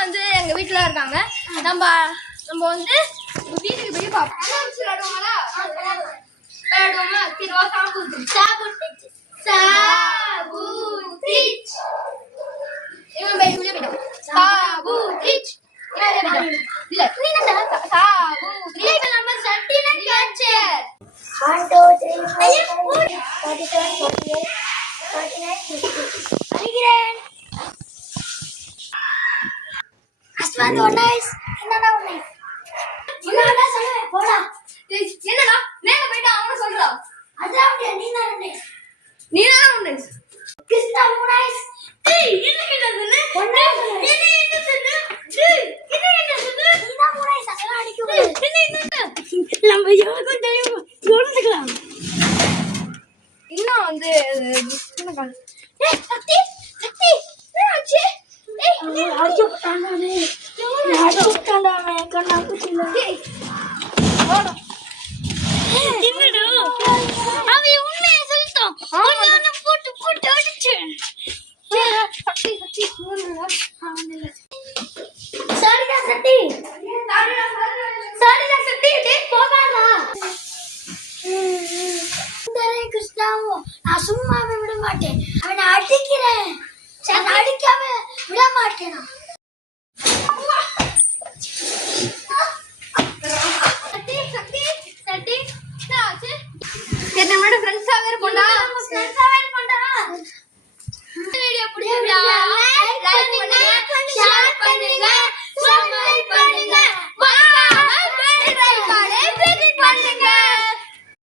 வந்து எங்க வீட்டுல இருக்காங்க. நம்ம வந்து வீட்டுக்கு போய் பார்ப்போம். இன்னும் வந்து நான் சும்மாவே விட மாட்டேன். அவனை அடிக்கிறேன். அடிக்காம விட மாட்டேனா? என்னோட ஃப்ரெண்ட்ஸா வேற போடா. வீடியோ பிடிச்சிருந்தா லைக் பண்ணுங்க, ஷேர் பண்ணுங்க, சப்ஸ்கிரைப் பண்ணுங்க.